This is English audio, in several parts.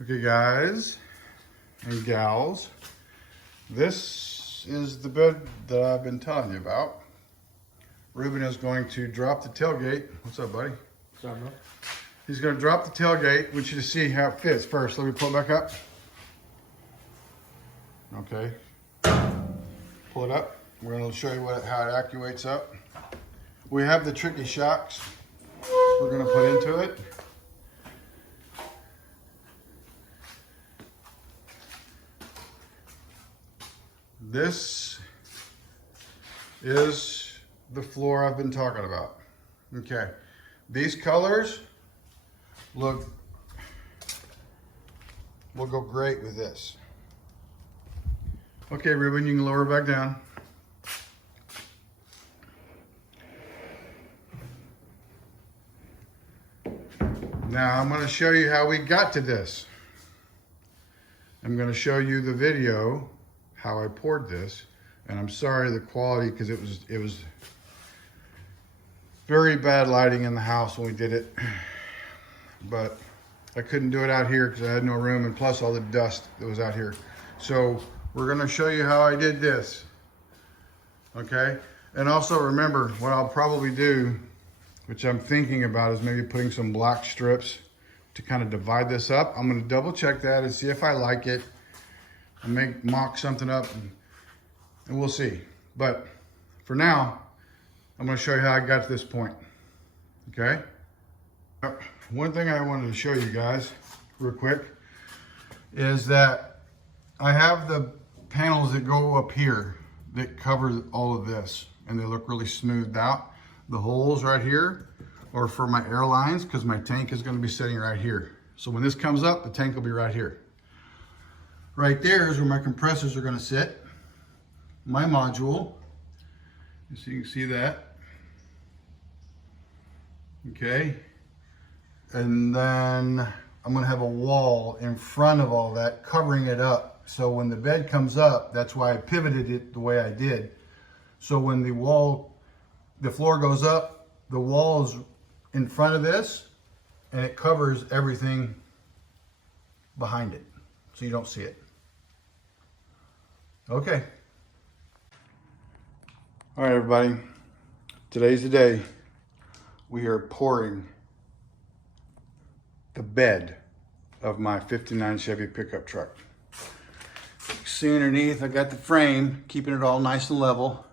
Okay guys and gals, this is the bed that I've been telling you about. Ruben is going to drop the tailgate. What's up, buddy? What's up, man? He's going to drop the tailgate. I want you to see how it fits first. Let me pull it back up. Okay. Pull it up. We're going to show you how it actuates up. We have the tricky shocks we're going to put into it. This is the floor I've been talking about. Okay, these colors will go great with this. Okay, Ruben, you can lower it back down. Now I'm going to show you how we got to this. I'm going to show you the video how I poured this, and I'm sorry the quality, because it was very bad lighting in the house when we did it, but I couldn't do it out here because I had no room, and plus all the dust that was out here. So we're going to show you how I did this, okay? And also remember, what I'll probably do, which I'm thinking about, is maybe putting some black strips to kind of divide this up. I'm going to double check that and see if I like it. I mock something up and we'll see. But for now, I'm going to show you how I got to this point. Okay? One thing I wanted to show you guys real quick is that I have the panels that go up here that cover all of this, and they look really smoothed out. The holes right here are for my air lines because my tank is going to be sitting right here. So when this comes up, the tank will be right here. Right there is where my compressors are going to sit. My module, so you can see that. Okay. And then I'm going to have a wall in front of all that covering it up. So when the bed comes up, that's why I pivoted it the way I did. So when the floor goes up, the wall is in front of this and it covers everything behind it. So you don't see it. Okay. All right, everybody. Today's the day. We are pouring the bed of my 59 Chevy pickup truck. See underneath, I got the frame, keeping it all nice and level,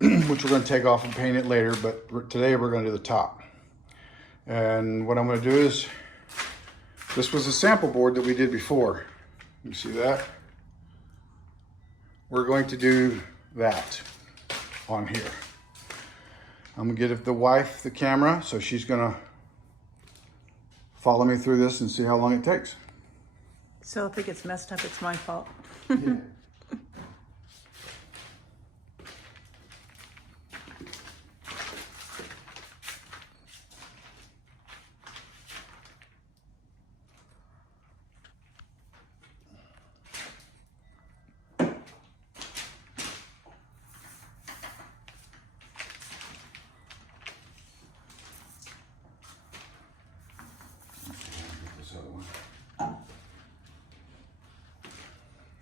which we're going to take off and paint it later, but today we're going to do the top. And what I'm going to do is, this was a sample board that we did before. You see that? We're going to do that on here. I'm gonna give the wife the camera, so she's gonna follow me through this and see how long it takes. So if it gets messed up, it's my fault. Yeah.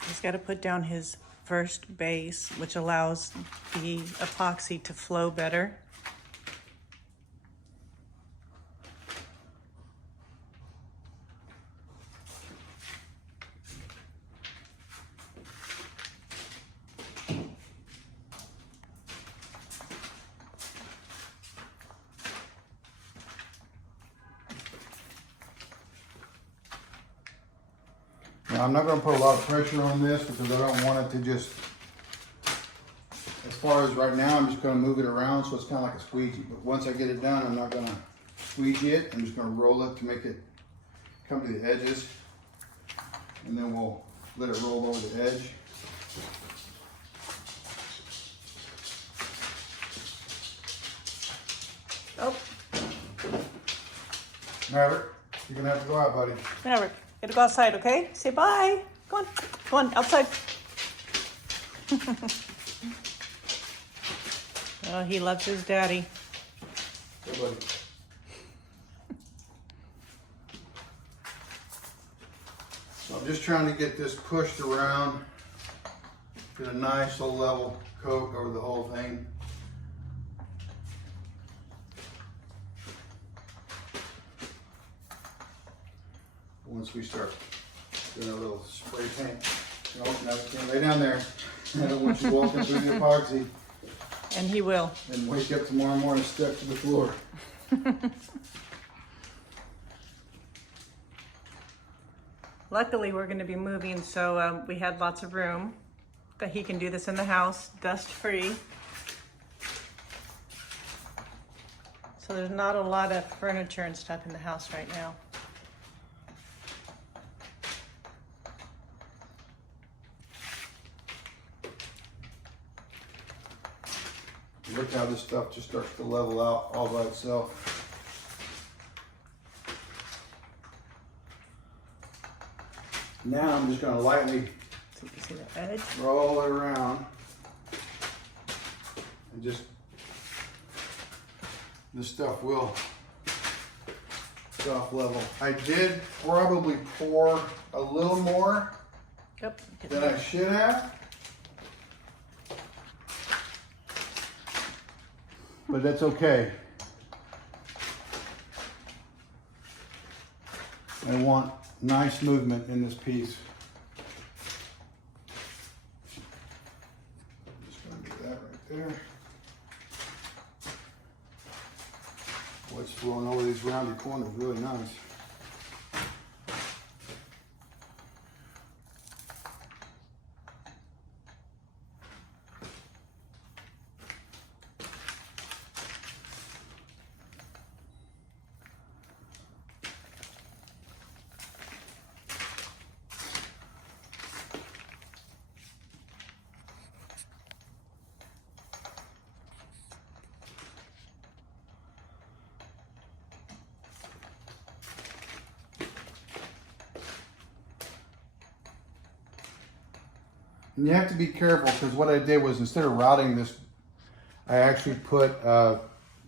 He's got to put down his first base, which allows the epoxy to flow better. Now I'm not going to put a lot of pressure on this because I don't want it to just, as far as right now, I'm just going to move it around so it's kind of like a squeegee. But once I get it done, I'm not going to squeegee it. I'm just going to roll it to make it come to the edges. And then we'll let it roll over the edge. Oh, Maverick, you're going to have to go out, buddy. whatever. Gotta go outside, okay? Say bye. Go on, outside. Oh, he loves his daddy. Hey, buddy. So I'm just trying to get this pushed around, get a nice little level coat over the whole thing. Once we start doing a little spray paint. No, can't lay down there. I don't want you walking through the epoxy. And he will. And wake up tomorrow morning stuck to the floor. Luckily, we're going to be moving, so we had lots of room. That he can do this in the house, dust-free. So there's not a lot of furniture and stuff in the house right now. Look how this stuff just starts to level out all by itself. Now I'm just going to lightly So you can see the edge. roll it around and just, this stuff will soft level. I did probably pour a little more Yep. than I should have. But that's okay. I want nice movement in this piece. Just gonna do that right there. What's flowing over these rounded corners really nice. And you have to be careful because what I did was instead of routing this, I actually put a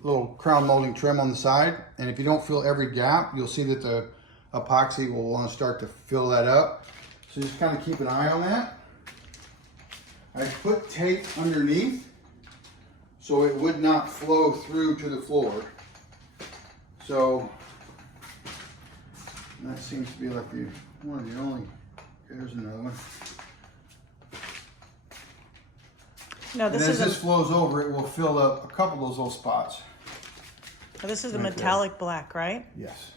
little crown molding trim on the side. And if you don't fill every gap, you'll see that the epoxy will want to start to fill that up. So just kind of keep an eye on that. I put tape underneath so it would not flow through to the floor. So that seems to be like one of the only, there's another one. No, this and as is this flows over, it will fill up a couple of those little spots. this is a right metallic black, right? Yes.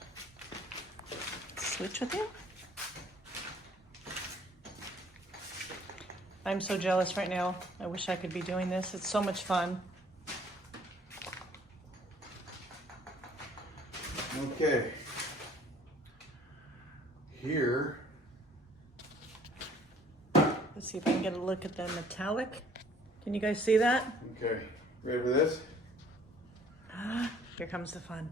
Switch with you. I'm so jealous right now. I wish I could be doing this. It's so much fun. Okay. Here. Let's see if I can get a look at the metallic. Can you guys see that? Okay. Ready for this? Here comes the fun.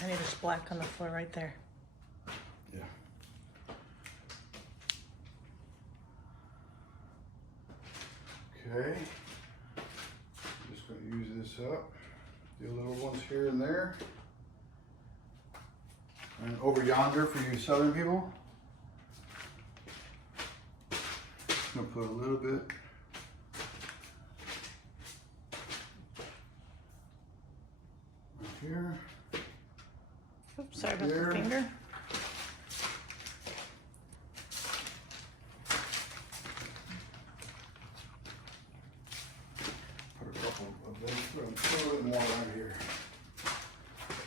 I need a splack on the floor right there. Yeah. Okay. I'm just going to use this up. Do little ones here and there. And over yonder for you southern people. I'm going to put a little bit. Right here. Oops, sorry about There. the finger. Put a couple of them, put a little bit more right here.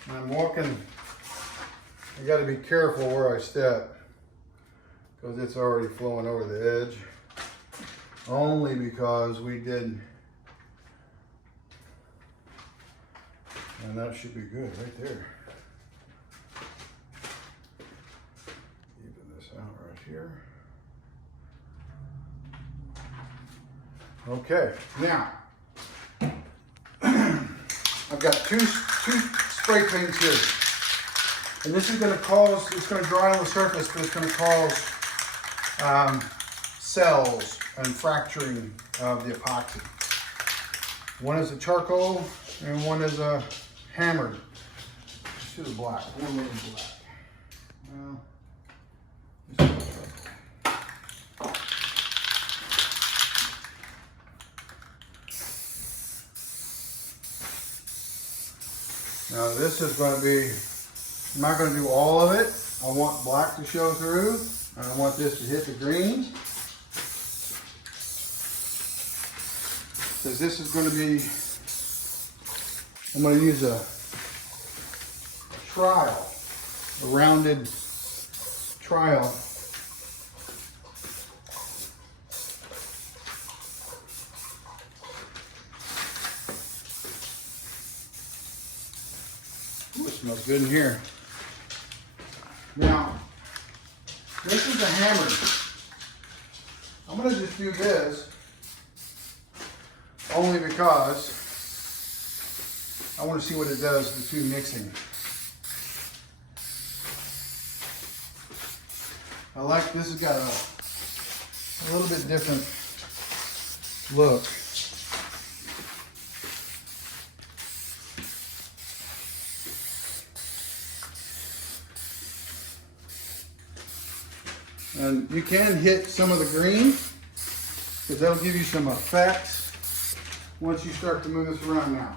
When I'm walking, I got to be careful where I step because it's already flowing over the edge. Only because we did, and that should be good right there. Even this out right here. Okay, now I've got two spray paints here. And this is going to cause, it's going to dry on the surface, but it's going to cause cells and fracturing of the epoxy. One is a charcoal and one is a hammered. Let's do the black. One little black. Well, now this is going to be, I'm not going to do all of it. I want black to show through, and I want this to hit the green. Because this is going to be, I'm going to use a trial, a rounded trial. Ooh, it smells good in here. Now, this is a hammer. I'm going to just do this only because I want to see what it does, the two mixing. I like, this has got a little bit different look. And you can hit some of the green, because that'll give you some effects once you start to move this around now.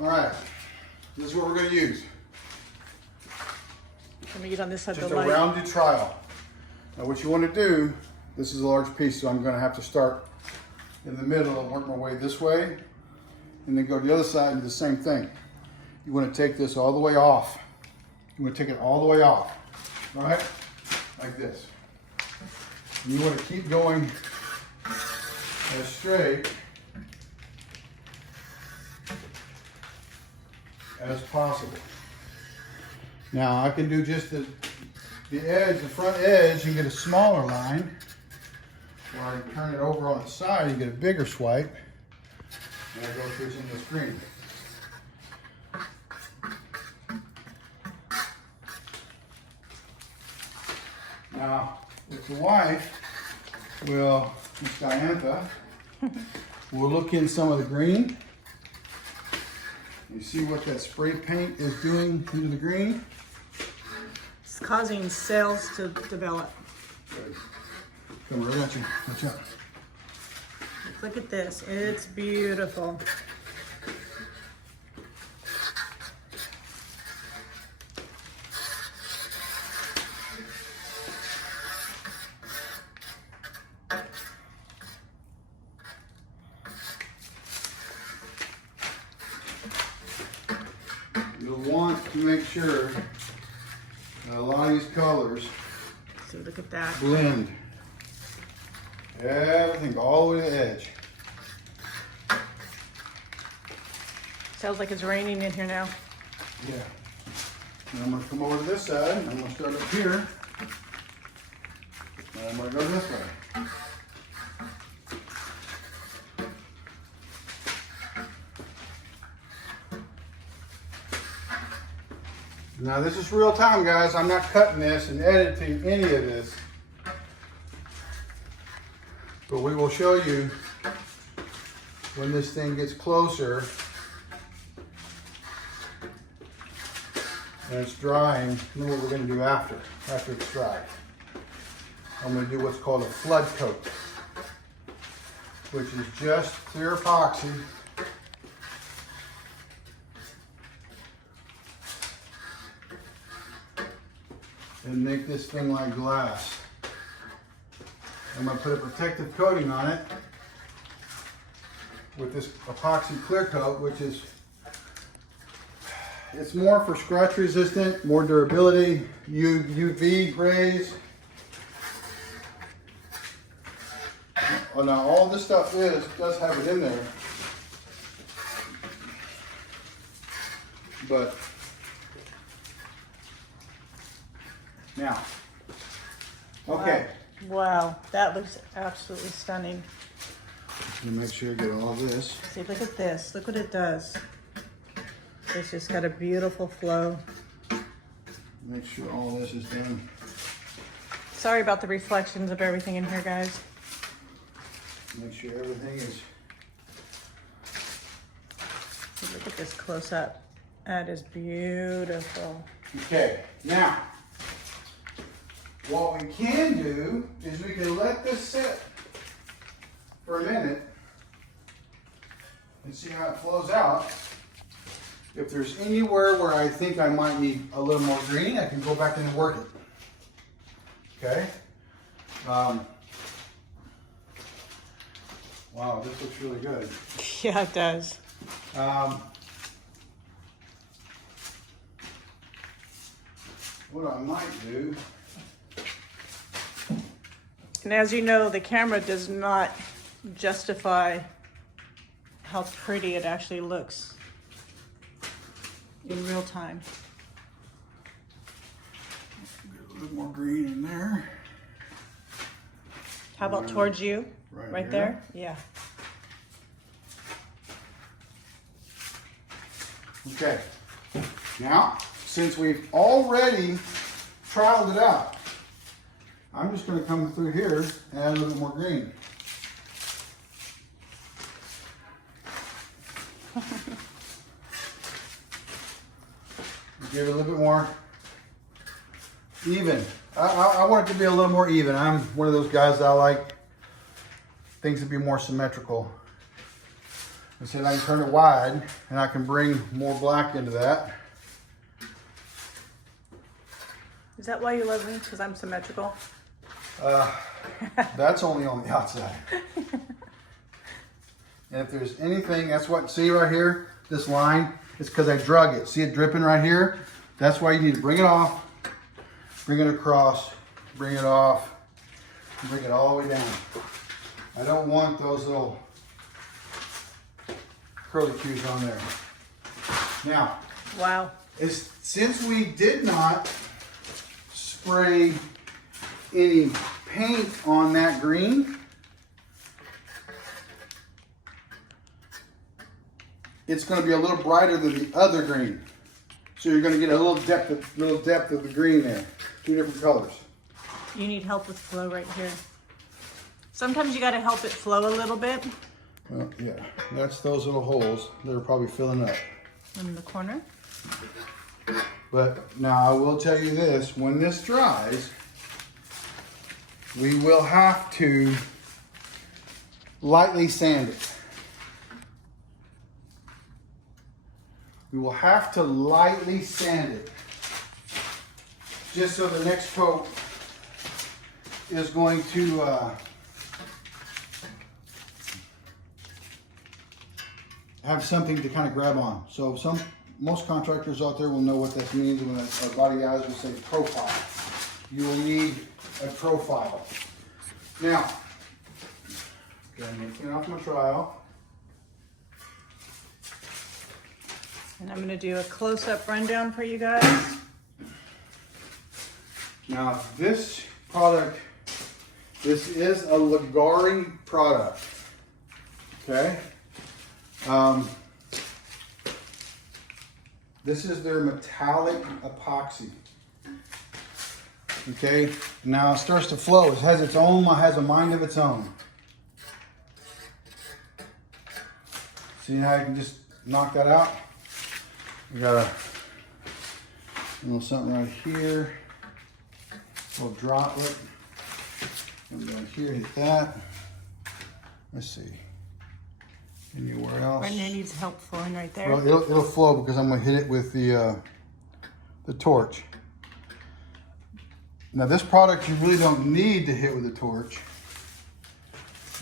All right, this is what we're going to use. Let me get on this side of Just the a light. rounded trial. Now what you want to do, this is a large piece, so I'm going to have to start in the middle and work my way this way, and then go to the other side and do the same thing. You want to take this all the way off. You want to take it all the way off, all right? Like this. And you want to keep going as straight as possible. Now I can do just the edge, the front edge, and get a smaller line, or I can turn it over on the side and get a bigger swipe, and I go through in this green. Now, if the wife will, Miss Diantha, will look in some of the green. You see what that spray paint is doing into the green? It's causing cells to develop. Good. Come on, I got you. Watch out. Look at this. It's beautiful. You'll want to make sure that a lot of these colors So look at that. blend. Everything all the way to the edge. Sounds like it's raining in here now. Yeah. And I'm going to come over to this side. I'm going to start up here. And I'm going to go this way. Now this is real time, guys. I'm not cutting this and editing any of this. But we will show you when this thing gets closer and it's drying, and then what we're going to do after it's dry. I'm going to do what's called a flood coat, which is just clear epoxy and make this thing like glass. I'm going to put a protective coating on it with this epoxy clear coat, which is, it's more for scratch resistant, more durability, UV rays. Well, now all this stuff does have it in there, but now, okay, Wow, that looks absolutely stunning. Just gonna make sure you get all this. See, look at this. Look what it does. It's just got a beautiful flow. Make sure all this is done. Sorry about the reflections of everything in here, guys. Make sure everything is. Look at this close up. That is beautiful. Okay, now, what we can do is we can let this sit for a minute and see how it flows out. If there's anywhere where I think I might need a little more green, I can go back in and work it. Okay? Wow, this looks really good. Yeah, it does. What I might do, And as you know, the camera does not justify how pretty it actually looks in real time. get a little more green in there. How about towards you? Right here? There? Yeah. Okay, now, since we've already trialed it out, I'm just gonna come through here and add a little more green. Give it a little bit more even. I want it to be a little more even. I'm one of those guys that I like things to be more symmetrical. I said I can turn it wide and I can bring more black into that. Is that why you love me? Because I'm symmetrical? That's only on the outside. And if there's anything, that's what, see right here, this line, it's because I drug it. See it dripping right here? That's why you need to bring it off, bring it across, bring it off, and bring it all the way down. I don't want those little curly cues on there. Now, Wow. since we did not spray any paint on that green, it's going to be a little brighter than the other green. So you're going to get a little depth of the green there. Two different colors. You need help with flow right here. Sometimes you got to help it flow a little bit. Well, yeah, that's those little holes that are probably filling up. In the corner. But now I will tell you this, when this dries, we will have to lightly sand it. We will have to lightly sand it, just so the next coat is going to have something to kind of grab on. So most contractors out there will know what that means when a body guys will say profile. You will need a profile. Now, I'm clean off my trowel. And I'm going to do a close-up rundown for you guys. Now, this product, this is a Leggari product. Okay? This is their metallic epoxy. Okay, now it starts to flow. It has its own, has a mind of its own. See how I can just knock that out? We got a little something right here, a little droplet. Come down here, hit that. Let's see. Anywhere else? Right there needs help flowing right there. Well, it'll flow because I'm gonna hit it with the torch. Now this product you really don't need to hit with a torch.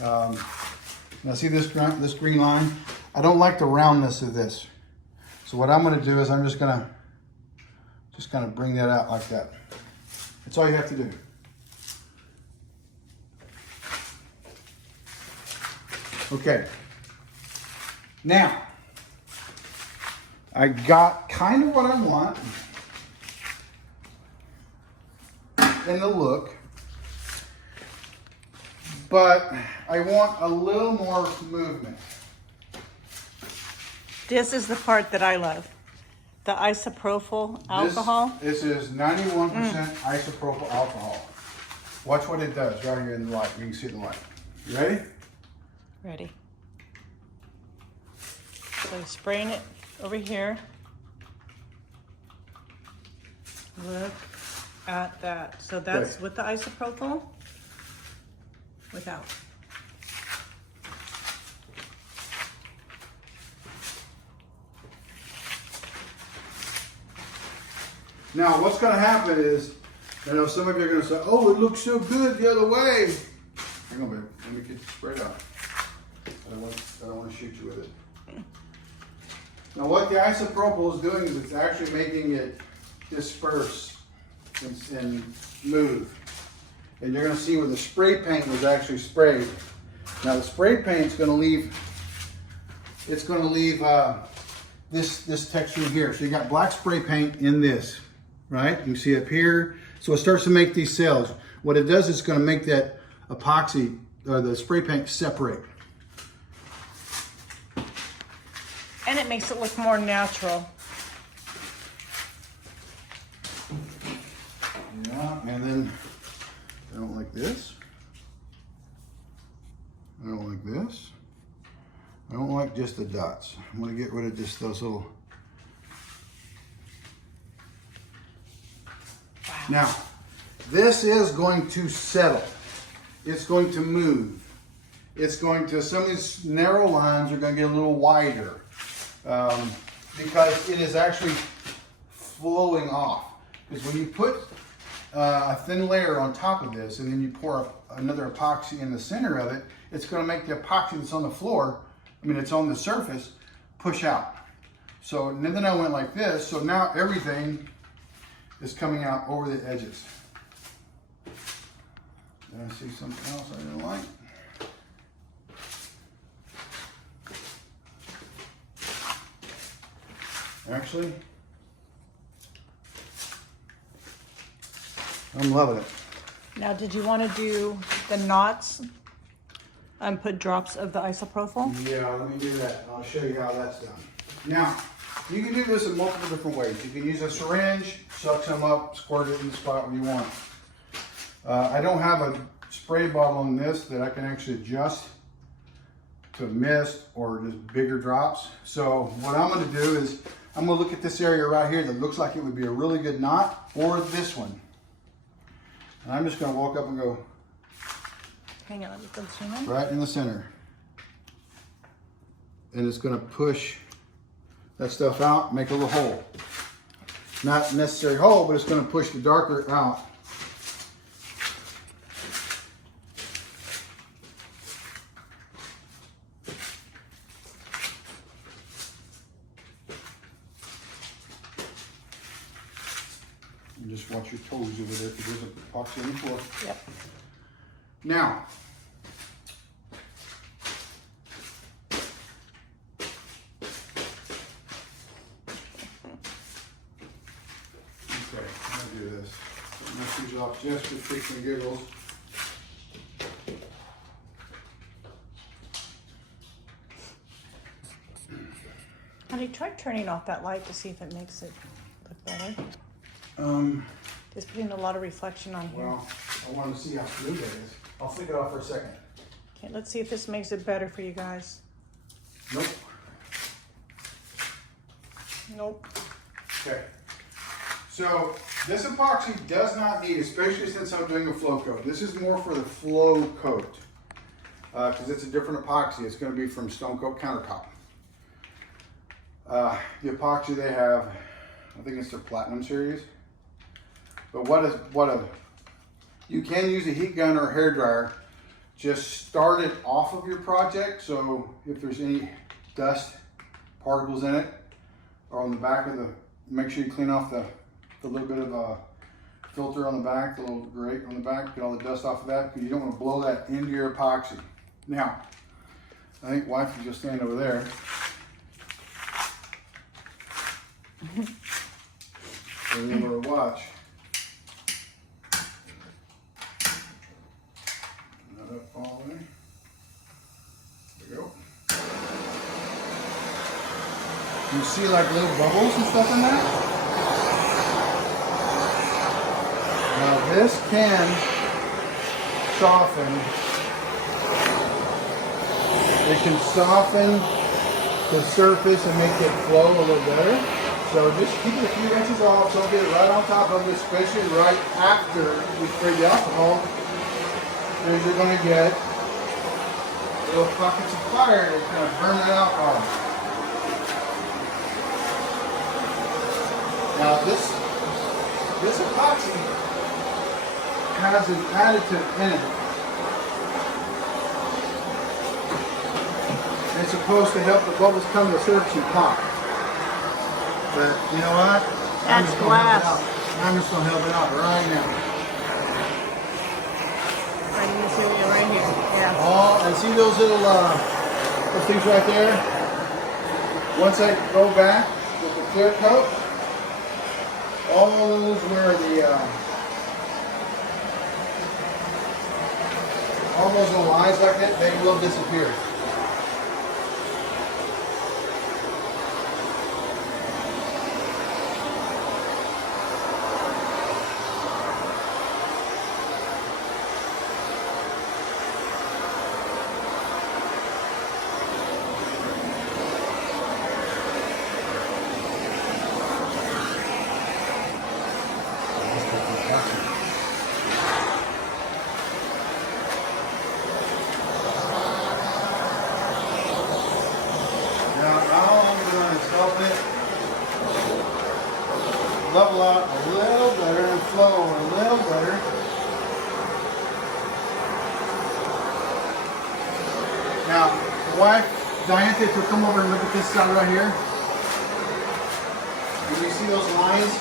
Now see this green line? I don't like the roundness of this. So what I'm gonna do is I'm just gonna bring that out like that. That's all you have to do. Okay. Now, I got kind of what I want in the look. but I want a little more movement. This is the part that I love. The isopropyl alcohol. This is 91% isopropyl alcohol. Watch what it does right here in the light. You can see the light. You ready? Ready. So spraying it over here. Look at that. So that's Okay. with the isopropyl, without. Now, what's going to happen is, I know some of you are going to say, oh, it looks so good the other way. Hang on, babe. Let me get you sprayed out. I don't want to shoot you with it. Now, what the isopropyl is doing is it's actually making it disperse and move. And you're going to see where the spray paint was actually sprayed. Now, the spray paint's going to leave, it's going to leave this texture here. So you got black spray paint in this, right? You can see up here. So it starts to make these cells. What it does is it's going to make that epoxy or the spray paint separate. And it makes it look more natural. Yeah, and then I don't like this. I don't like this. I don't like just the dots. I'm going to get rid of just those little. Wow. Now, this is going to settle. It's going to move. It's going to, some of these narrow lines are going to get a little wider because it is actually flowing off. Because when you put a thin layer on top of this and then you pour another epoxy in the center of it, it's going to make the epoxy that's on the floor, it's on the surface, push out. So and then I went like this, so now everything is coming out over the edges. Did I see something else I didn't like? Actually, I'm loving it. Now, did you want to do the knots and put drops of the isopropyl? Yeah, let me do that. I'll show you how that's done. Now, you can do this in multiple different ways. You can use a syringe, suck some up, squirt it in the spot where you want. I don't have a spray bottle on this that I can actually adjust to mist or just bigger drops. So what I'm going to do is I'm going to look at this area right here that looks like it would be a really good knot, or this one. And I'm just going to walk up and go Hang on, let me go zoom in. right in the center. And it's going to push that stuff out, make a little hole. Not necessary hole, but it's going to push the darker out. And just watch your toes over there because there's a epoxy on the floor. Yep. Now, okay, I'm gonna do this. I'm gonna these off just for kicks and giggles. Honey, try turning off that light to see if it makes it look better. It's putting a lot of reflection on here. Well, I want to see how smooth it is. I'll flick it off for a second. Okay, let's see if this makes it better for you guys. Nope. Nope. Okay. So this epoxy does not need, especially since I'm doing a flow coat. This is more for the flow coat because it's a different epoxy. It's going to be from Stonecoat Countertop. The epoxy they have, I think it's their Platinum series. But you can use a heat gun or a hair dryer. Just start it off of your project. So if there's any dust particles in it, or on the back of the, make sure you clean off the little bit of a filter on the back, the little grate on the back, get all the dust off of that, because you don't want to blow that into your epoxy. Now, I think wife is just standing over there. Remember to watch. Not up all the way. You see like little bubbles and stuff in there? Now this can soften. It can soften the surface and make it flow a little better. So just keep it a few inches off, don't get it right on top of it, especially right after you spray the alcohol. Because you're going to get little pockets of fire that kind of burn that alcohol. Now this epoxy has an additive in it. It's supposed to help the bubbles come to the surface and pop. But you know what? That's glass. I'm just going to help it out right now. Right in this area right here. Yeah. Oh, and see those little those things right there? Once I go back with the clear coat, all those where the all those little lines like that, they will disappear. Level out a little better and flow a little better. Now, the wife, Diantha, if you'll come over and look at this side right here. Do you see those lines?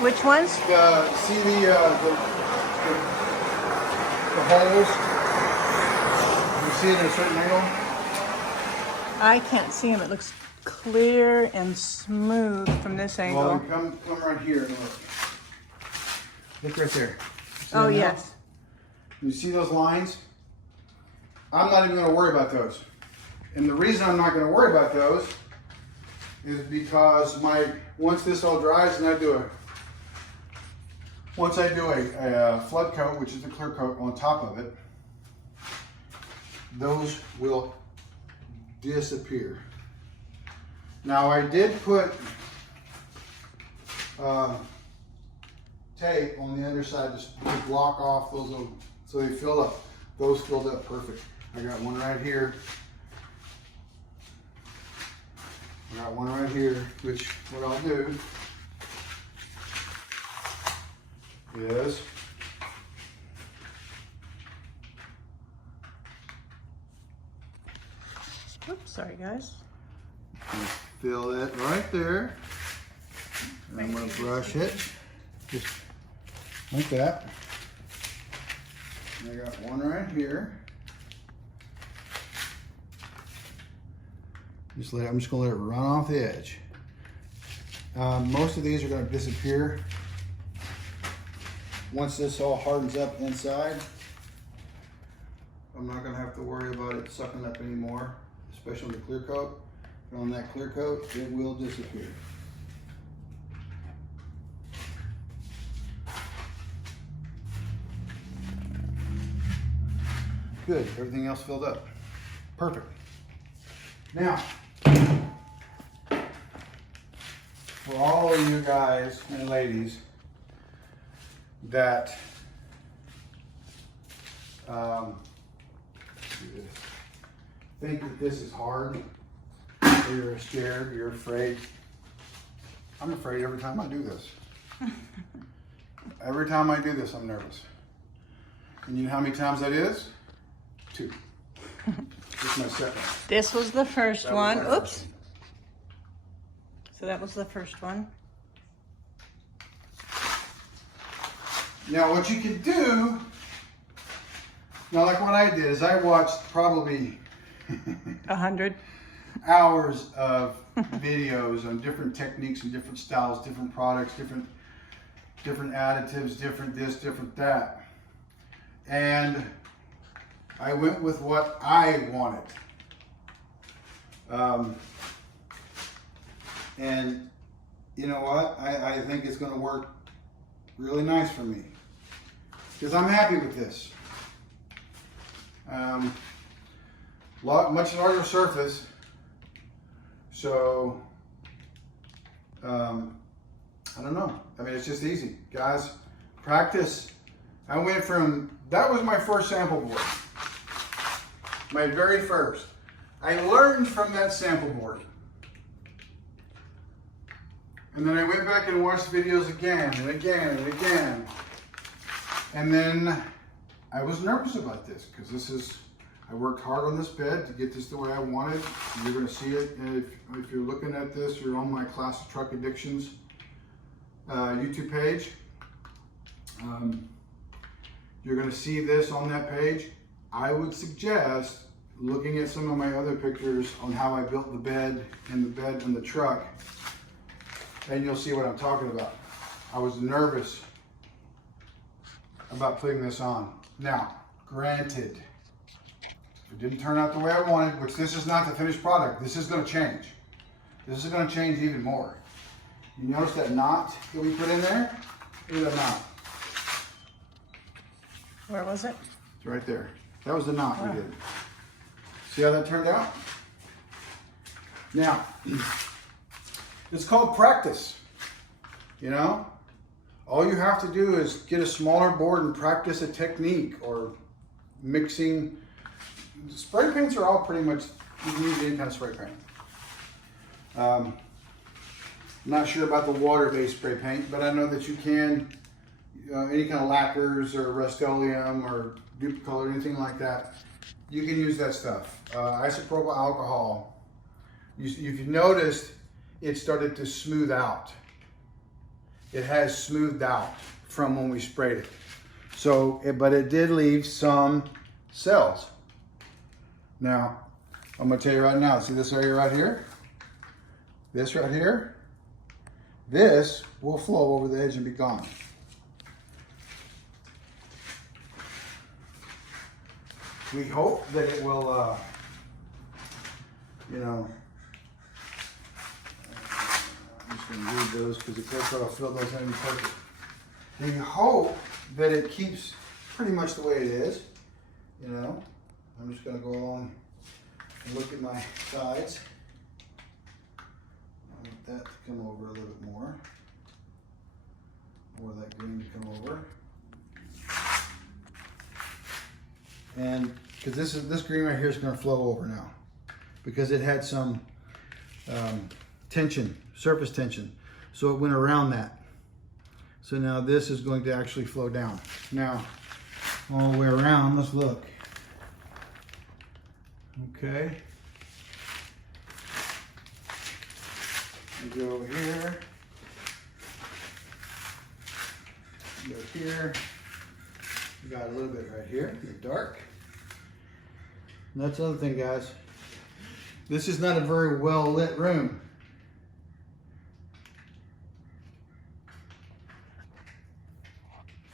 Which ones? See the holes? You see it at a certain angle? I can't see them. It looks clear and smooth from this angle. Well, then come right here and look. Look right there. See Oh, that now? yes. You see those lines? I'm not even going to worry about those. And the reason I'm not going to worry about those is because once this all dries and once I do a flood coat, which is the clear coat on top of it, those will disappear. Now I did put tape on the underside to block off those little, so they fill up. Those filled up perfect. I got one right here. I got one right here, which what I'll do is Oops, sorry guys. fill that right there. And I'm going to brush it just like that. And I got one right here. I'm just going to let it run off the edge. Most of these are going to disappear once this all hardens up inside. I'm not going to have to worry about it sucking up anymore, especially on the clear coat. But on that clear coat, it will disappear. Good, everything else filled up. Perfect. Now, for all of you guys and ladies that think that this is hard, or you're scared, you're afraid. I'm afraid every time I do this. Every time I do this, I'm nervous. And you know how many times that is? 2. This is my second. This was the first That one. was my Oops. first. So that was the first one. Now what you could do, now like what I did is I watched probably 100. hours of videos on different techniques and different styles, different products, different additives, different this, different that. And I went with what I wanted. And you know what? I think it's going to work really nice for me because I'm happy with this. Much larger surface, so I don't know. I mean, it's just easy, guys. Practice. I went from, that was my first sample board, my very first. I learned from that sample board. And then I went back and watched videos again and again and again. And then I was nervous about this because I worked hard on this bed to get this the way I wanted. You're going to see it. And if you're looking at this, you're on my Class of Truck Addictions YouTube page. You're going to see this on that page. I would suggest looking at some of my other pictures on how I built the bed and the truck, and you'll see what I'm talking about. I was nervous about putting this on. Now, granted, if it didn't turn out the way I wanted, which this is not the finished product, this is going to change. This is going to change even more. You notice that knot that we put in there? Look at that knot. Where was it? It's right there. That was the knot we did. See how that turned out? Now, it's called practice. You know? All you have to do is get a smaller board and practice a technique or mixing. Spray paints are all pretty much, you can use any kind of spray paint. I'm not sure about the water-based spray paint, but I know that you can, any kind of lacquers or Rust-Oleum or Duplicolor, anything like that, you can use that stuff. Isopropyl alcohol. If you noticed, it started to smooth out. It has smoothed out from when we sprayed it. So, but it did leave some cells. Now, I'm gonna tell you right now, see this area right here? This right here? This will flow over the edge and be gone. We hope that it will, you know, I'm just going to read those because of course I'll fill those in perfect. We hope that it keeps pretty much the way it is, you know. I'm just going to go along and look at my sides. I want that to come over a little bit more, or that green to come over. And because this green right here is going to flow over now, because it had some tension, surface tension, so it went around that. So now this is going to actually flow down. Now, all the way around, let's look. Okay. You go over here. Go here. We got a little bit right here, in the dark. And that's the other thing, guys. This is not a very well lit room.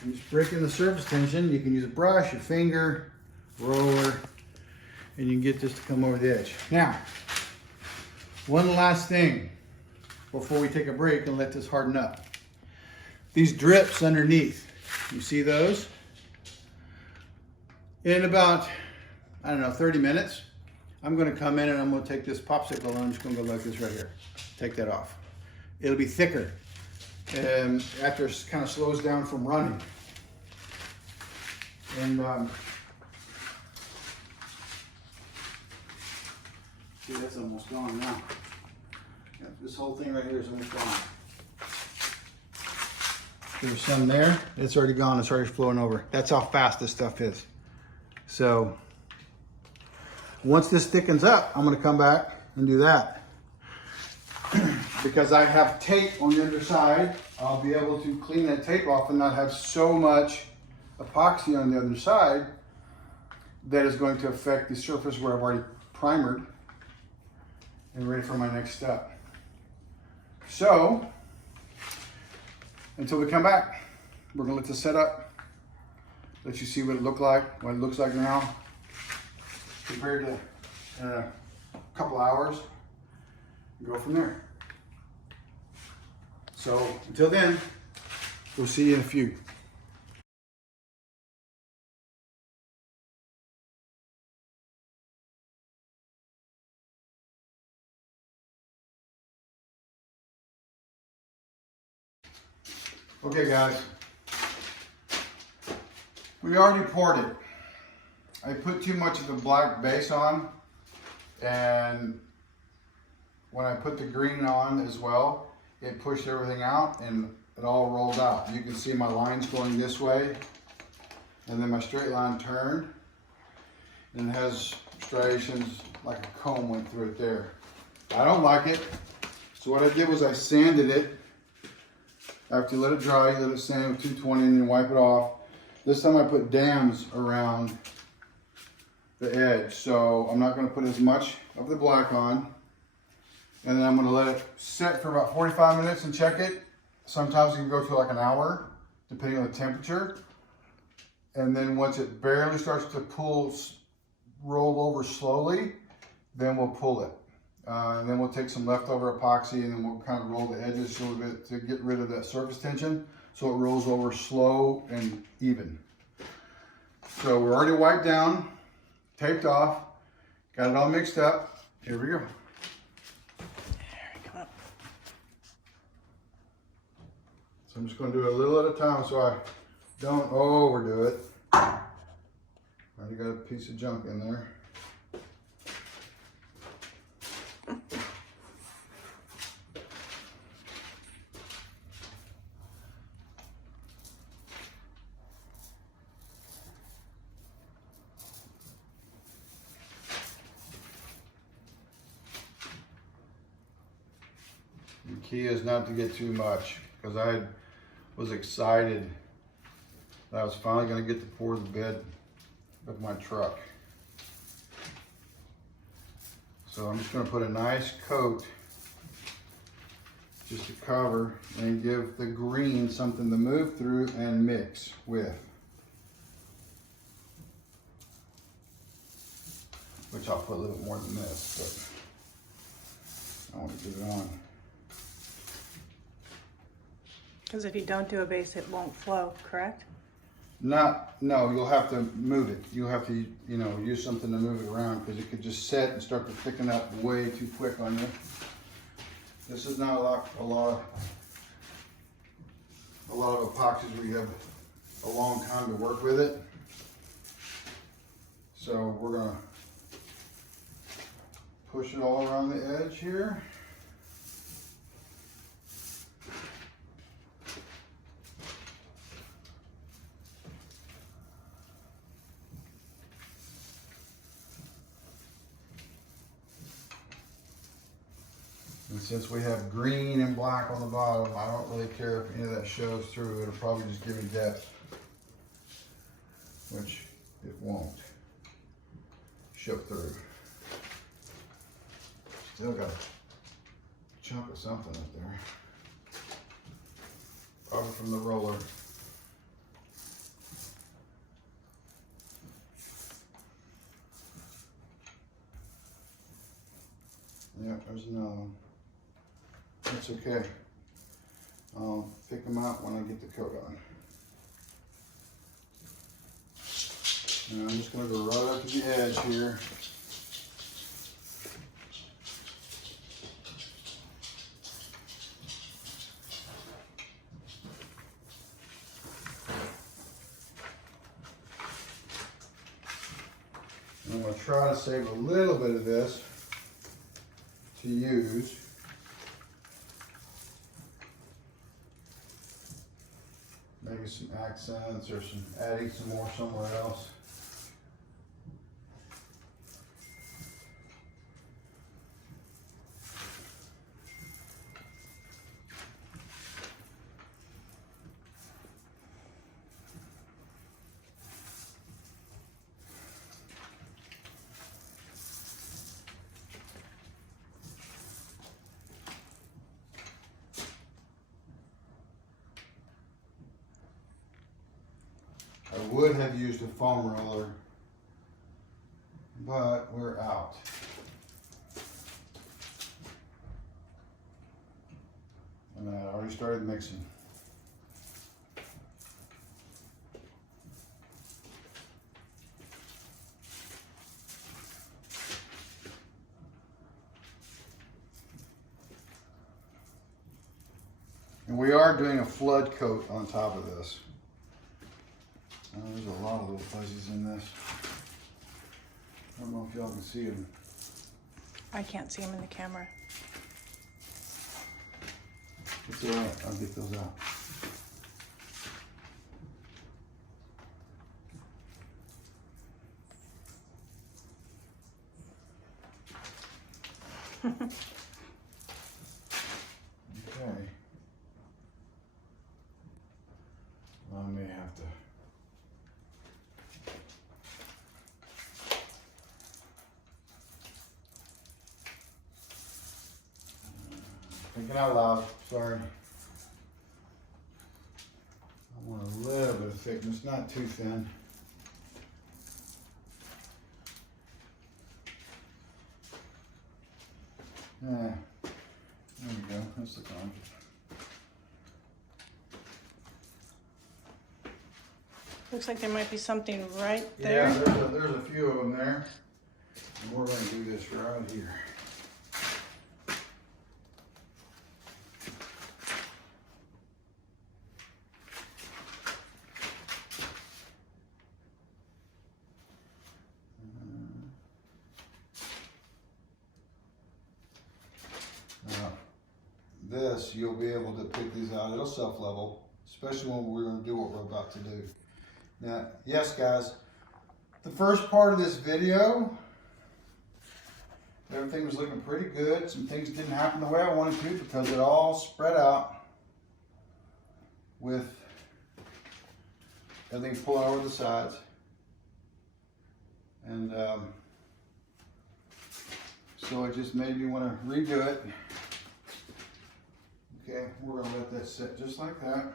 I'm just breaking the surface tension. You can use a brush, a finger, roller, and you can get this to come over the edge. Now, one last thing before we take a break and let this harden up. These drips underneath, you see those? In about, I don't know, 30 minutes, I'm gonna come in and I'm gonna take this popsicle and I'm just gonna go like this right here. Take that off. It'll be thicker after it kind of slows down from running. And see, that's almost gone now. Yeah, this whole thing right here is almost gone. There's some there. It's already gone. It's already flowing over. That's how fast this stuff is. So once this thickens up, I'm going to come back and do that. Because I have tape on the underside, I'll be able to clean that tape off and not have so much epoxy on the other side that is going to affect the surface where I've already primered and ready for my next step. So, until we come back, we're gonna let this set up, let you see what it looks like now, compared to couple hours and go from there. So until then, we'll see you in a few. Okay guys, we already poured it. I put too much of the black base on, and when I put the green on as well, it pushed everything out and it all rolled out. You can see my lines going this way, and then my straight line turned, and it has striations like a comb went through it there. I don't like it, so what I did was I sanded it. After you let it dry, you let it sand with 220 and then wipe it off. This time I put dams around the edge, so I'm not going to put as much of the black on. And then I'm going to let it sit for about 45 minutes and check it. Sometimes it can go to like an hour, depending on the temperature. And then once it barely starts to roll over slowly, then we'll pull it. And then we'll take some leftover epoxy and then we'll kind of roll the edges a little bit to get rid of that surface tension so it rolls over slow and even. So we're already wiped down, taped off, got it all mixed up. Here we go. There we go. So I'm just going to do it a little at a time so I don't overdo it. Already got a piece of junk in there. The key is not to get too much, because I was excited that I was finally going to get to pour the bed of my truck. So I'm just going to put a nice coat just to cover and give the green something to move through and mix with. Which I'll put a little bit more than this, but I want to get it on. Because if you don't do a base, it won't flow, correct? No, you'll have to move it. You'll have to, use something to move it around, because it could just set and start to thicken up way too quick on you. This is not a lot of epoxies where you have a long time to work with it. So we're gonna push it all around the edge here. And since we have green and black on the bottom, I don't really care if any of that shows through. It'll probably just give me depth, which it won't show through. Still got a chunk of something up there, probably from the roller. Yep, there's another one. That's okay. I'll pick them out when I get the coat on. And I'm just going to go right up to the edge here. And I'm going to try to save a little bit of this to use. Maybe some accents or adding some more somewhere else. I would have used a foam roller, but we're out. And I already started mixing. And we are doing a flood coat on top of this. There's a lot of little fuzzies in this. I don't know if y'all can see them. I can't see them in the camera. It's all right, I'll get those out. Okay. I may have to. Thinking out loud, sorry. I want a little bit of thickness, not too thin. Yeah, there we go, that's the con. Looks like there might be something right there. Yeah, there's a few of them there. And we're going to do this right here. Now, this, you'll be able to pick these out. It'll self-level, especially when we're going to do what we're about to do. Now, yes, guys, the first part of this video, everything was looking pretty good. Some things didn't happen the way I wanted to because it all spread out with everything pulling over the sides. And so it just made me want to redo it. Okay, we're going to let that sit just like that.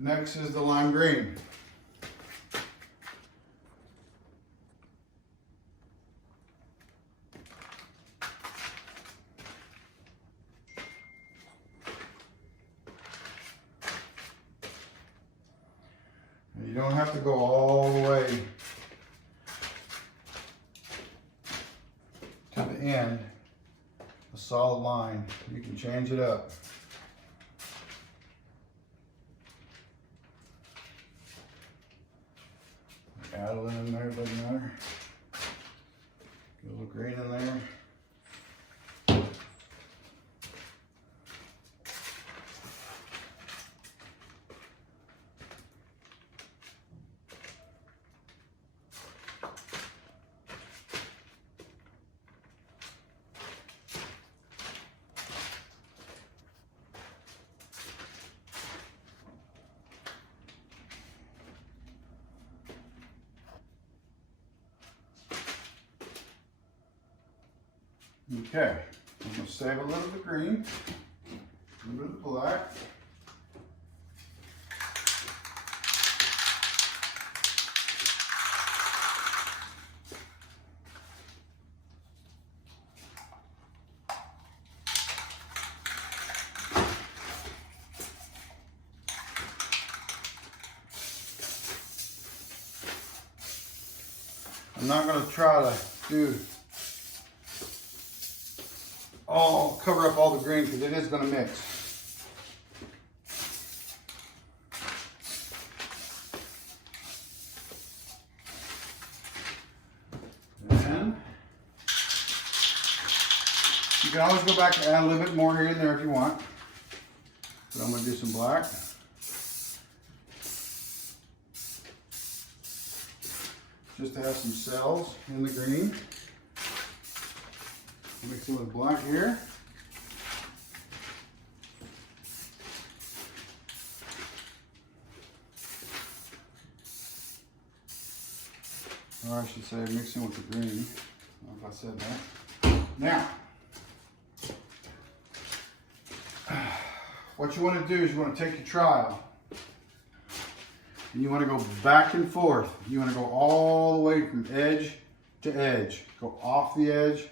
Next is the lime green. You don't have to go all the way to the end, a solid line. You can change it up. Add a little in there, doesn't matter. Get a little green in there. Okay, I'm going to save a little bit of green, a little bit of black. I'm not going to try to do cover up all the green because it is going to mix. And you can always go back and add a little bit more here and there if you want. But I'm going to do some black. Just to have some cells in the green. Mix it with black here. Or I should say mixing with the green. I don't know if I said that. Now, what you want to do is you want to take your trowel and you want to go back and forth. You want to go all the way from edge to edge. Go off the edge.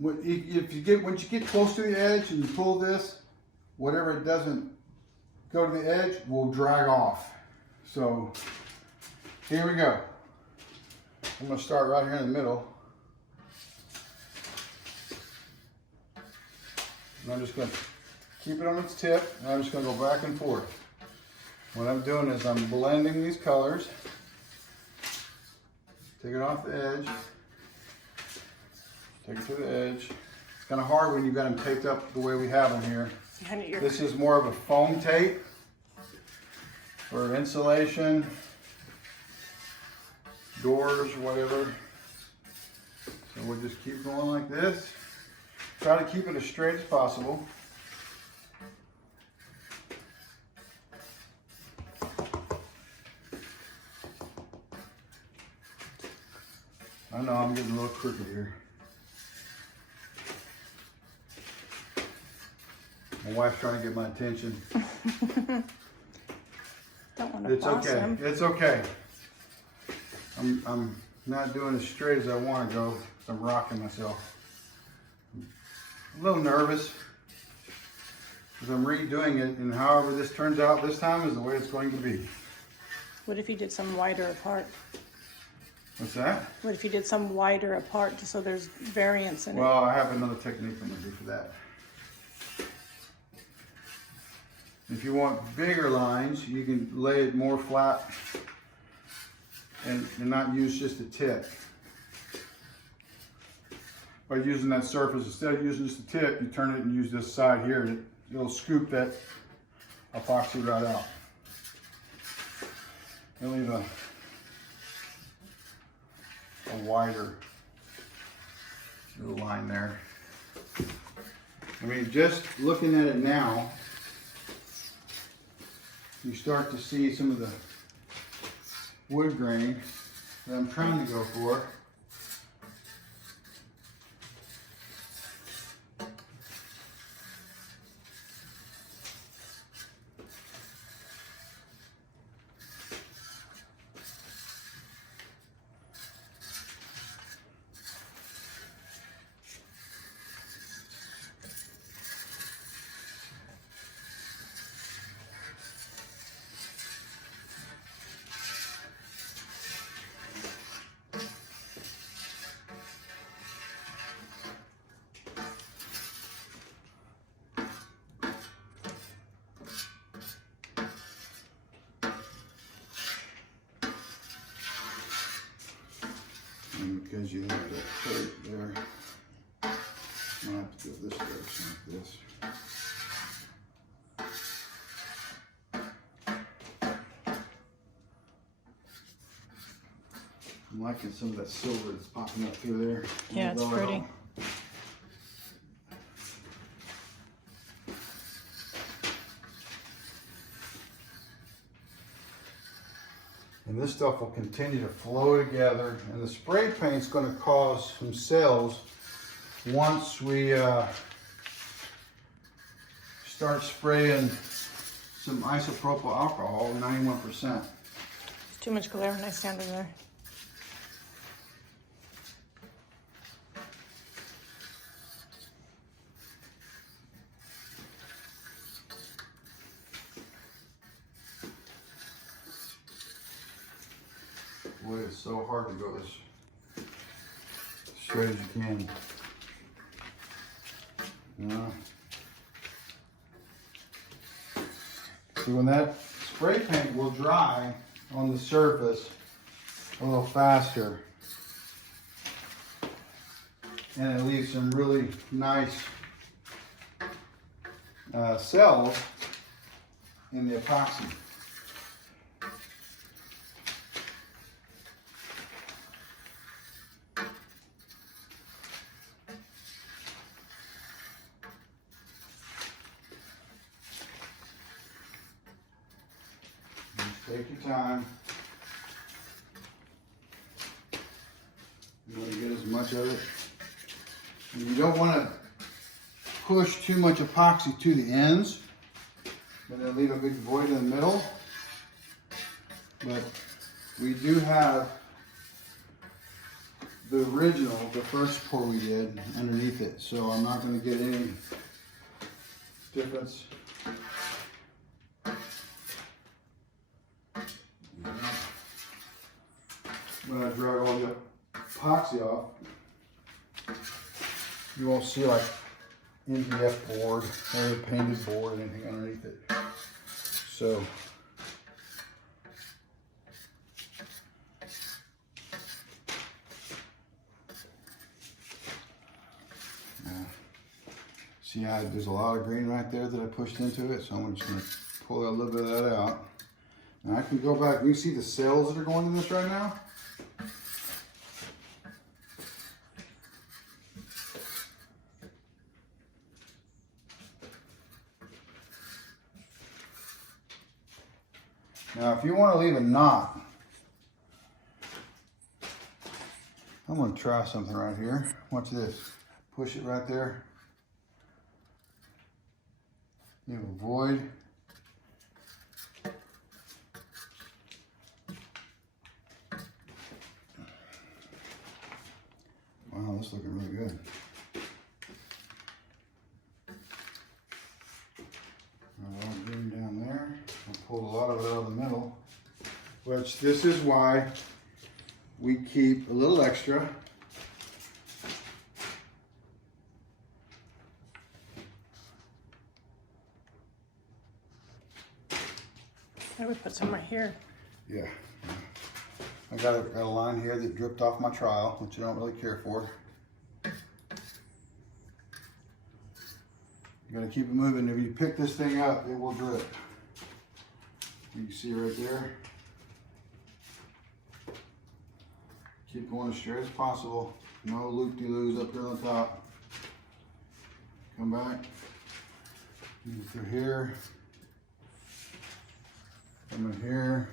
once you get close to the edge and you pull this, whatever it doesn't go to the edge will drag off. So here we go. I'm going to start right here in the middle. And I'm just going to keep it on its tip, and I'm just going to go back and forth. What I'm doing is I'm blending these colors. Take it off the edge. Take it to the edge. It's kind of hard when you've got them taped up the way we have them here. This is more of a foam tape for insulation, doors, or whatever. So we'll just keep going like this. Try to keep it as straight as possible. I know I'm getting a little crooked here. My wife's trying to get my attention. Don't want to It's okay. him. It's okay. I'm not doing as straight as I want to go. I'm rocking myself. I'm a little nervous because I'm redoing it, and however this turns out this time is the way it's going to be. What if you did some wider apart? What's that? What if you did some wider apart just so there's variance in it? Well, I have another technique I'm going to do for that. If you want bigger lines, you can lay it more flat and not use just the tip. By using that surface, instead of using just the tip, you turn it and use this side here, and it'll scoop that epoxy right out. And leave a wider little line there. I mean, just looking at it now, you start to see some of the wood grain that I'm trying to go for. And because you have that tape there, I have to go this direction like this. I'm liking some of that silver that's popping up through there. Yeah, it's pretty. And this stuff will continue to flow together, and the spray paint's going to cause some cells once we start spraying some isopropyl alcohol, 91%. It's too much glare when I stand over there. Boy, it's so hard to go as straight as you can. See, when that spray paint will dry on the surface a little faster, and it leaves some really nice cells in the epoxy. Take your time. You want to get as much of it. And you don't want to push too much epoxy to the ends, but then leave a big void in the middle. But we do have the original, the first pour we did underneath it, so I'm not going to get any difference. When I drag all the epoxy off, you won't see like MDF board or painted board or anything underneath it. So see how there's a lot of green right there that I pushed into it, so I'm just going to pull a little bit of that out. Now I can go back, you can see the cells that are going in this right now. Now if you want to leave a knot, I'm going to try something right here. Watch this. Push it right there. You have a void. Wow, this is looking really good. A lot of green down there. I pulled a lot of it out of the middle, which this is why we keep a little extra. I would put some right here. Yeah. I got a line here that dripped off my trowel, which I don't really care for. You gotta keep it moving. If you pick this thing up, it will drip. You can see right there. Keep going as straight as possible. No loop-de-loos up here on the top. Come back. Move through here. Come in here.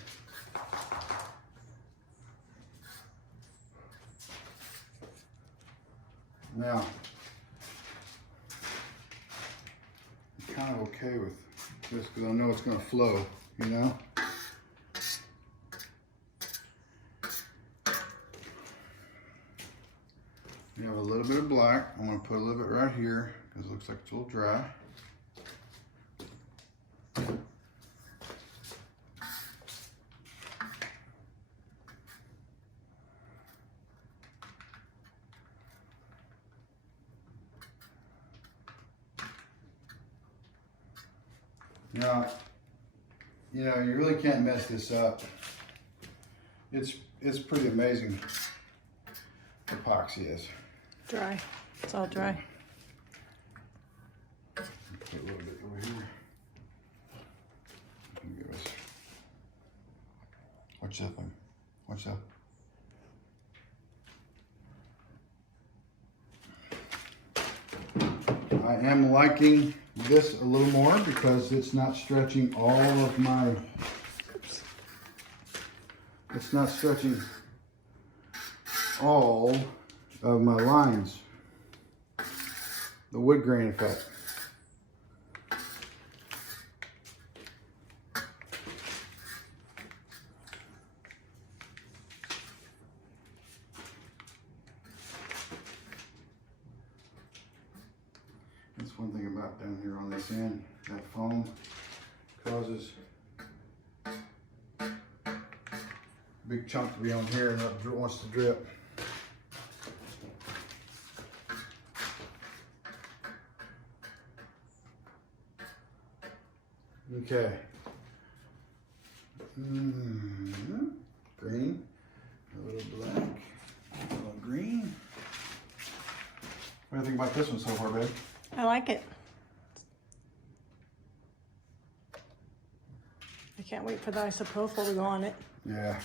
Now, I'm kind of okay with this because I know it's going to flow, you know? You have a little bit of black. I'm going to put a little bit right here because it looks like it's a little dry. Now, you know, you really can't mess this up. It's pretty amazing. Epoxy is Dry. It's all dry. put a little bit over here. Give us. Watch that thing. Watch that. I am liking this a little more because it's not stretching all of my. It's not stretching all of my lines. The wood grain effect. That's one thing about down here on this end, that foam causes a big chunk to be on here and it wants to drip. Okay. Green, a little black, a little green. What do you think about this one so far, babe? I like it. I can't wait for the isopropyl to go on it. Yeah.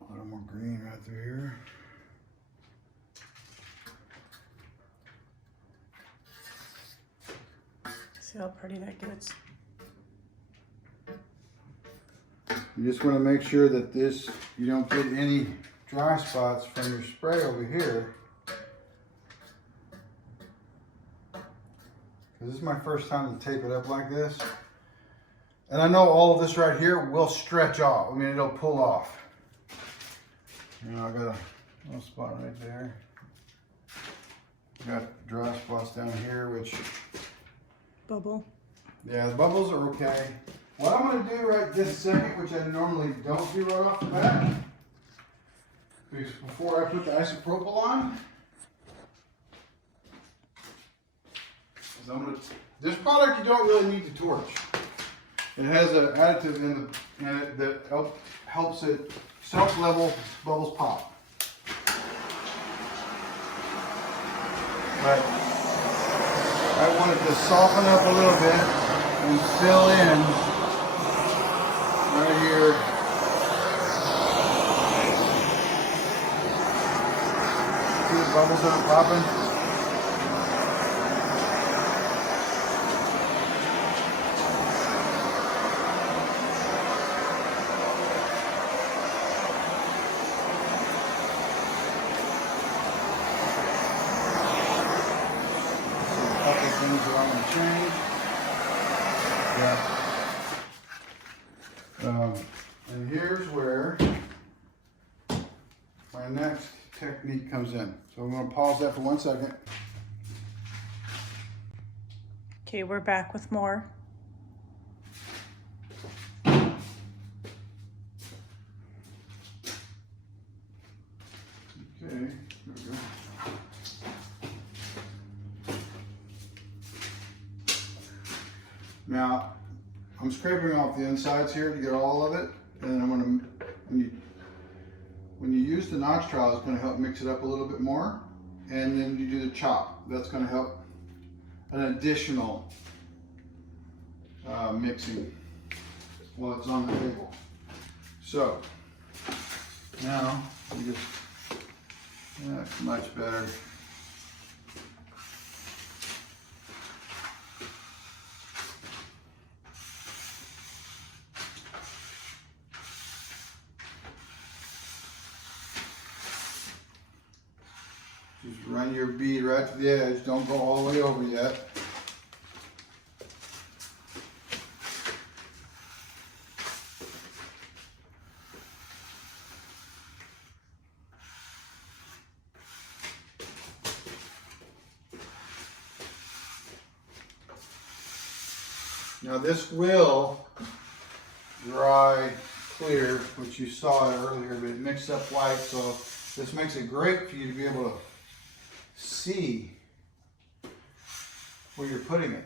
A little more green right through here. See how pretty that gets. You just want to make sure that this, you don't get any dry spots from your spray over here. Because this is my first time to tape it up like this. And I know all of this right here will stretch off. I mean, it'll pull off. You know, I got a little spot right there. Got dry spots down here, which... Bubble. Yeah, the bubbles are okay. What I'm going to do right this second, which I normally don't do right off the bat, because before I put the isopropyl on, is I'm going to... This product you don't really need to torch. It has an additive in it that helps it self-level bubbles pop. But I want it to soften up a little bit and fill in right here. See the bubbles that are popping? Things that I'm going to change. Yeah. And here's where my next technique comes in. So I'm going to pause that for 1 second. Okay, we're back with more. Okay, there we go. Now, I'm scraping off the insides here to get all of it, and I'm going to, when you use the notch trowel, it's going to help mix it up a little bit more, and then you do the chop. That's going to help an additional mixing while it's on the table. So, now, you just, that's much better. Just run your bead right to the edge. Don't go all the way over yet. Now this will dry clear, which you saw earlier, but it mixed up white, so this makes it great for you to be able to see where you're putting it.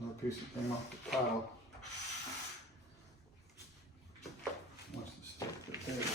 Another piece of thing off the tile. Wants to stick to the table.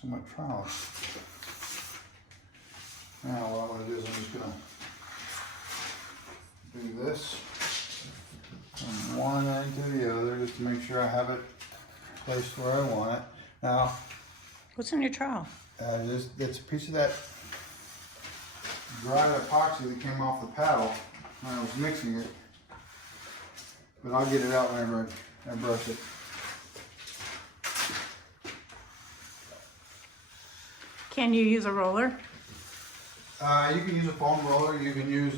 So much trowel. Now what I'm going to do is I'm just going to do this from one end to the other just to make sure I have it placed where I want it. Now, What's in your trowel? it's a piece of that dried epoxy that came off the paddle when I was mixing it, but I'll get it out whenever I brush it. Can you use a roller? You can use a foam roller. You can use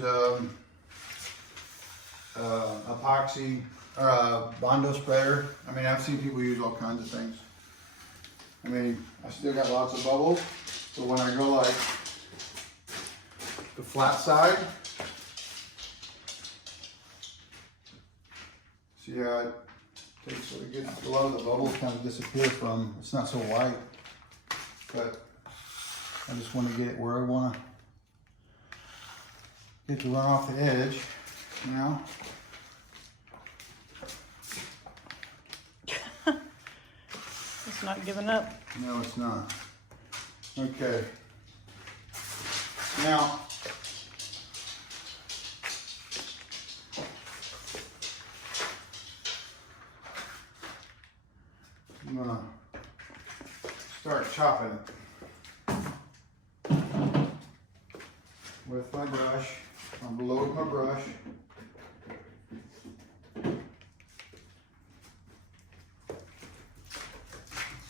epoxy or a Bondo sprayer. I mean, I've seen people use all kinds of things. I mean, I still got lots of bubbles, but when I go like the flat side, see how it takes, so it gets, a lot of the bubbles kind of disappear from, it's not so white, but I just want to get it where I want to get to run off the edge, you know. It's not giving up. No, it's not. Okay. Now, I'm gonna start chopping it with my brush. I'm gonna load my brush.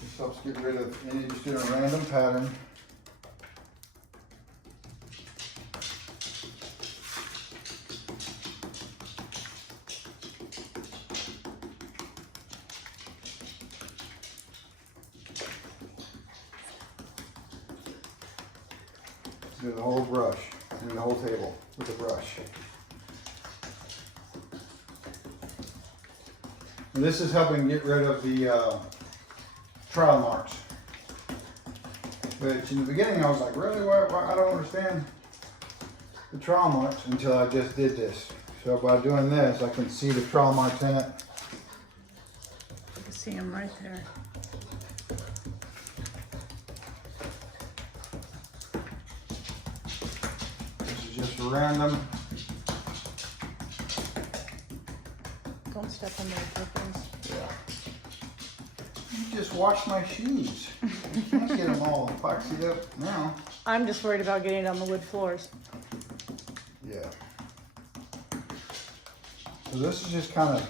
This helps get rid of any, just doing a random pattern. Do the whole brush, and the whole table with the brush. And this is helping get rid of the trial marks. But in the beginning I was like, really, why, I don't understand the trial marks until I just did this. So by doing this, I can see the trial marks in it. You can see them right there. This is just random. Don't step on the clippings. Yeah. You just washed my shoes. You can't get them all epoxied up now. I'm just worried about getting it on the wood floors. Yeah. So this is just kind of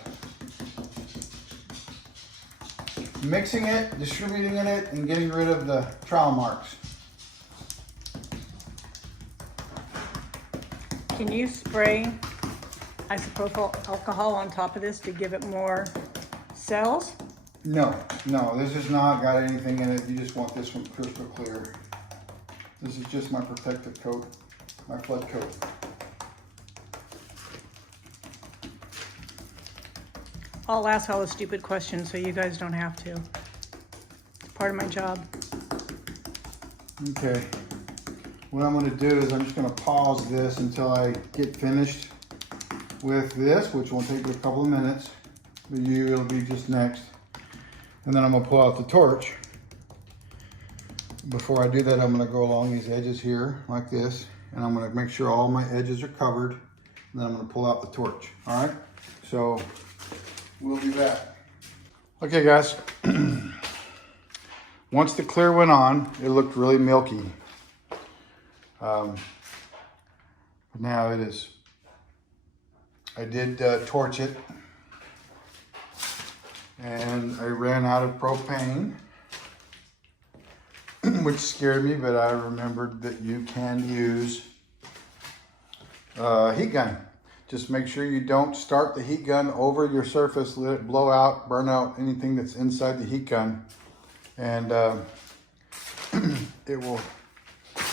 mixing it, distributing it, and getting rid of the trowel marks. Can you spray isopropyl alcohol on top of this to give it more cells? No, this has not got anything in it. You just want this one crystal clear. This is just my protective coat, my flood coat. I'll ask all the stupid questions so you guys don't have to. It's part of my job. Okay. What I'm going to do is I'm just going to pause this until I get finished with this, which will take a couple of minutes. But it'll be just next. And then I'm going to pull out the torch. Before I do that, I'm going to go along these edges here like this. And I'm going to make sure all my edges are covered. And then I'm going to pull out the torch. All right? So we'll be back. Okay, guys. Once the clear went on, it looked really milky. But now it is. I did torch it. And I ran out of propane, which scared me, but I remembered that you can use a heat gun. Just make sure you don't start the heat gun over your surface, let it blow out, burn out anything that's inside the heat gun. And it will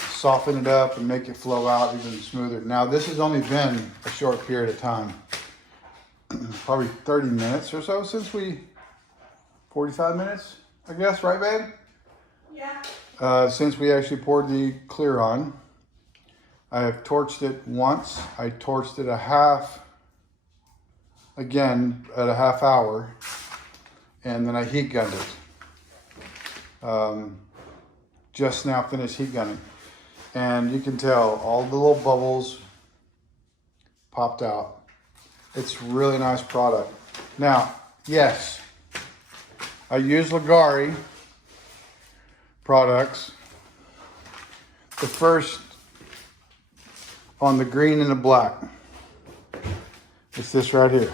soften it up and make it flow out even smoother. Now this has only been a short period of time, probably 30 minutes or so since 45 minutes, I guess, right, babe? Yeah. Since we actually poured the clear on. I have torched it once. I torched it again at a half hour, and then I heat gunned it. Just now finished heat gunning. And you can tell all the little bubbles popped out. It's really nice product. Now, yes, I use Leggari products. The first on the green and the black. It's this right here.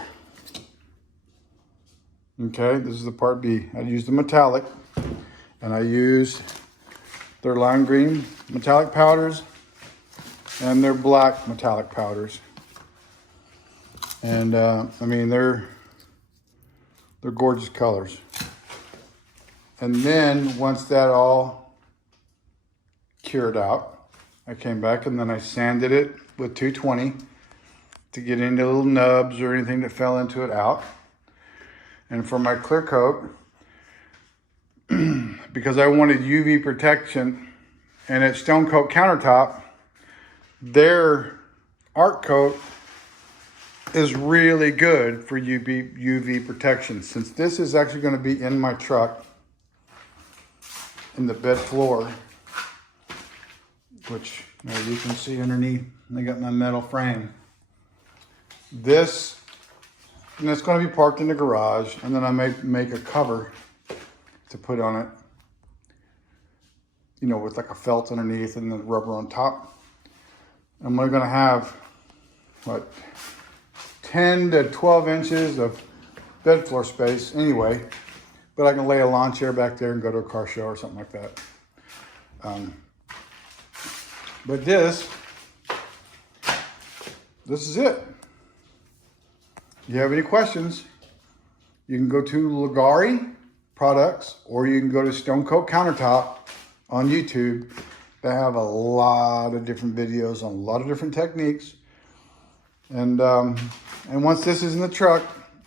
Okay, this is the part B. I used the metallic, and I used their lime green metallic powders and they're black metallic powders. And I mean, they're gorgeous colors. And then once that all cured out, I came back and then I sanded it with 220 to get any little nubs or anything that fell into it out. And for my clear coat, because I wanted UV protection, and at Stonecoat Countertop, their art coat is really good for UV protection. Since this is actually going to be in my truck, in the bed floor, which you can see underneath, I got my metal frame. This, and it's going to be parked in the garage, and then I may make a cover to put on it, you know, with like a felt underneath and the rubber on top. And we're going to have, what, 10 to 12 inches of bed floor space anyway, but I can lay a lawn chair back there and go to a car show or something like that. But this is it. If you have any questions, you can go to Leggari products, or you can go to Stonecoat Countertop on YouTube. They have a lot of different videos on a lot of different techniques. And once this is in the truck,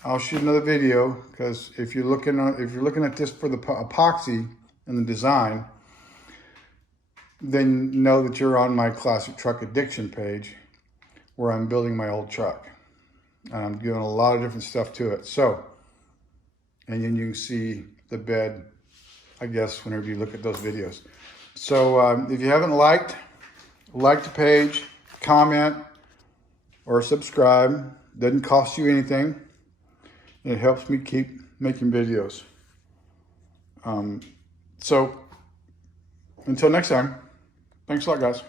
I'll shoot another video, because if you're looking at this for the epoxy and the design, then know that you're on my Classic Truck Addiction page, where I'm building my old truck. And I'm doing a lot of different stuff to it. So, and then you can see the bed, I guess, whenever you look at those videos. So if you haven't like the page, comment, or subscribe. Doesn't cost you anything. It helps me keep making videos. So until next time, thanks a lot, guys.